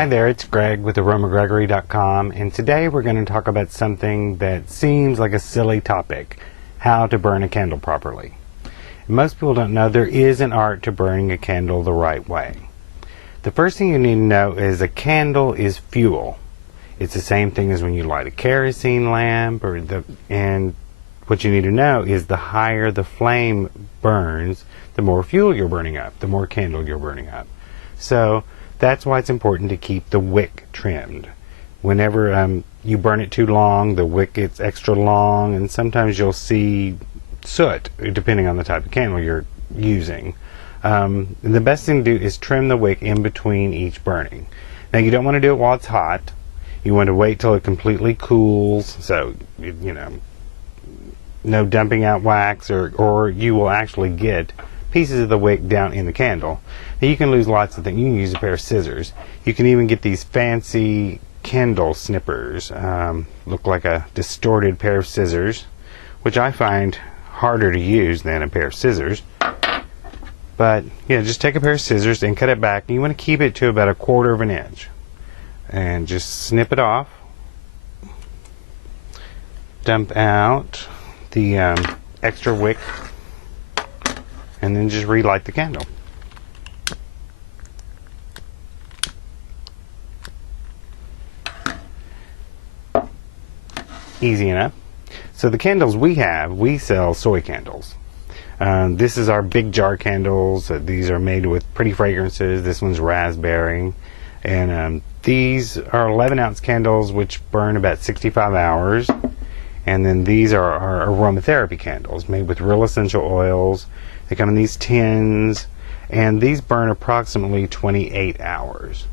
Hi there, it's Greg with aromagregory.com, and today we're going to talk about something that seems like a silly topic: how to burn a candle properly. Most people don't know there is an art to burning a candle the right way. The first thing you need to know is a candle is fuel. It's the same thing as when you light a kerosene lamp, and what you need to know is the higher the flame burns, the more fuel you're burning up, the more candle you're burning up. So that's why it's important to keep the wick trimmed. Whenever you burn it too long, the wick gets extra long, and sometimes you'll see soot, depending on the type of candle you're using. And the best thing to do is trim the wick in between each burning. Now, you don't want to do it while it's hot. You want to wait till it completely cools, so, no dumping out wax, or you will actually get pieces of the wick down in the candle. Now, you can lose lots of things. You can use a pair of scissors. You can even get these fancy candle snippers. Look like a distorted pair of scissors, which I find harder to use than a pair of scissors. But just take a pair of scissors and cut it back. You want to keep it to about 1/4 of an inch, and just snip it off. Dump out the extra wick, and then just relight the candle. Easy enough. So the candles we sell soy candles. This is our big jar candles. These are made with pretty fragrances. This one's raspberry. And these are 11-ounce candles, which burn about 65 hours. And then these are our aromatherapy candles, made with real essential oils. They come in these tins, and these burn approximately 28 hours.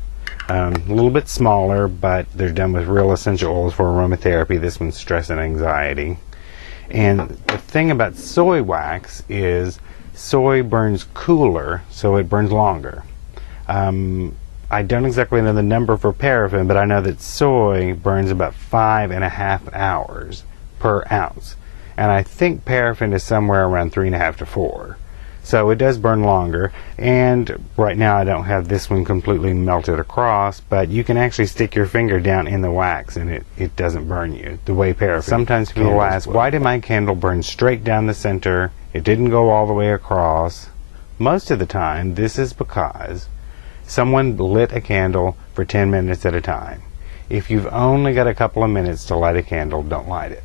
A little bit smaller, but they're done with real essential oils for aromatherapy. This one's stress and anxiety. And the thing about soy wax is soy burns cooler, so it burns longer. I don't exactly know the number for paraffin, but I know that soy burns about 5.5 hours per ounce. And I think paraffin is somewhere around 3.5 to 4. So it does burn longer. And right now I don't have this one completely melted across, but you can actually stick your finger down in the wax and it doesn't burn you the way paraffin. Sometimes people ask, why did my candle burn straight down the center? It didn't go all the way across. Most of the time this is because someone lit a candle for 10 minutes at a time. If you've only got a couple of minutes to light a candle, don't light it.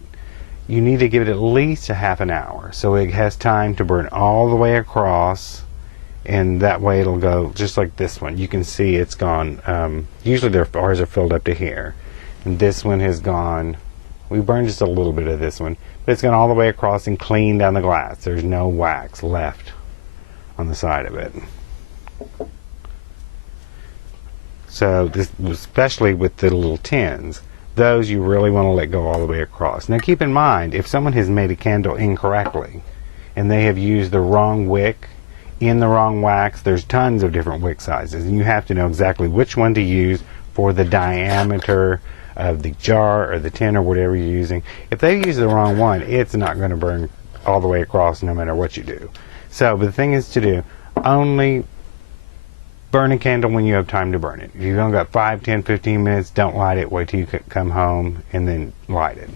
You need to give it at least a half an hour so it has time to burn all the way across, and that way it'll go just like this one. You can see it's gone. Usually ours are filled up to here, and this one has gone. We burned just a little bit of this one, but it's gone all the way across and clean down the glass. There's no wax left on the side of it. So this, especially with the little tins, those you really want to let go all the way across. Now keep in mind, if someone has made a candle incorrectly and they have used the wrong wick in the wrong wax, there's tons of different wick sizes, and you have to know exactly which one to use for the diameter of the jar or the tin or whatever you're using. If they use the wrong one, it's not going to burn all the way across no matter what you do. So, but the thing is to do, only burn a candle when you have time to burn it. If you've only got 5, 10, 15 minutes, don't light it. Wait till you come home and then light it.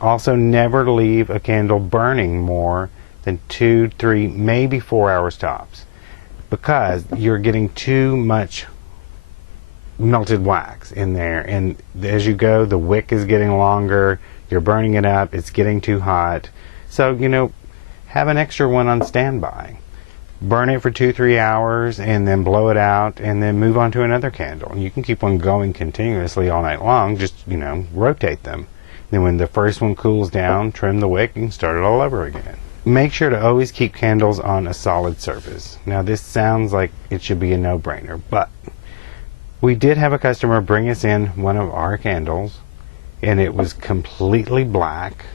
Also, never leave a candle burning more than 2, 3, maybe 4 hours tops, because you're getting too much melted wax in there, and as you go, the wick is getting longer, you're burning it up, it's getting too hot. So, have an extra one on standby. Burn it for 2, 3 hours and then blow it out and then move on to another candle. And you can keep one going continuously all night long, just, rotate them. Then when the first one cools down, trim the wick and start it all over again. Make sure to always keep candles on a solid surface. Now this sounds like it should be a no-brainer, but we did have a customer bring us in one of our candles and it was completely black.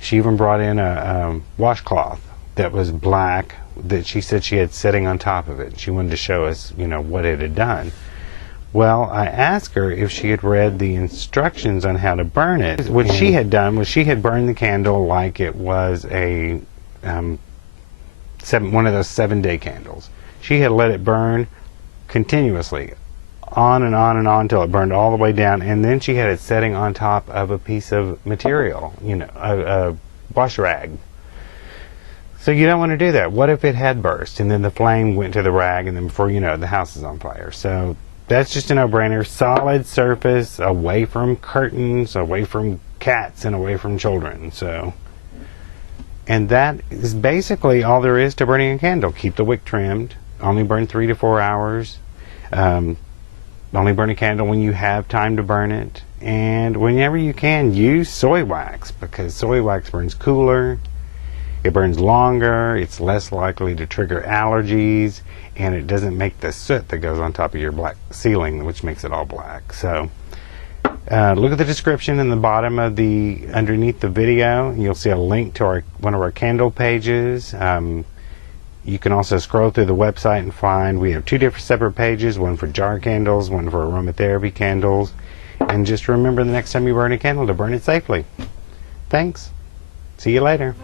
She even brought in a washcloth that was black that she said she had sitting on top of it. She wanted to show us, what it had done. Well, I asked her if she had read the instructions on how to burn it. What she had done was she had burned the candle like it was a one of those 7-day candles. She had let it burn continuously, on and on and on until it burned all the way down, and then she had it setting on top of a piece of material, a wash rag. So you don't want to do that. What if it had burst and then the flame went to the rag, and then before you know it, the house is on fire? So that's just a no-brainer. Solid surface, away from curtains, away from cats, and away from children. And that is basically all there is to burning a candle. Keep the wick trimmed. Only burn 3 to 4 hours. Only burn a candle when you have time to burn it. And whenever you can, use soy wax, because soy wax burns cooler. It burns longer, it's less likely to trigger allergies, and it doesn't make the soot that goes on top of your black ceiling, which makes it all black. So look at the description in the bottom of underneath the video. You'll see a link to one of our candle pages. You can also scroll through the website and find we have 2 different separate pages, one for jar candles, one for aromatherapy candles. And just remember, the next time you burn a candle, to burn it safely. Thanks. See you later.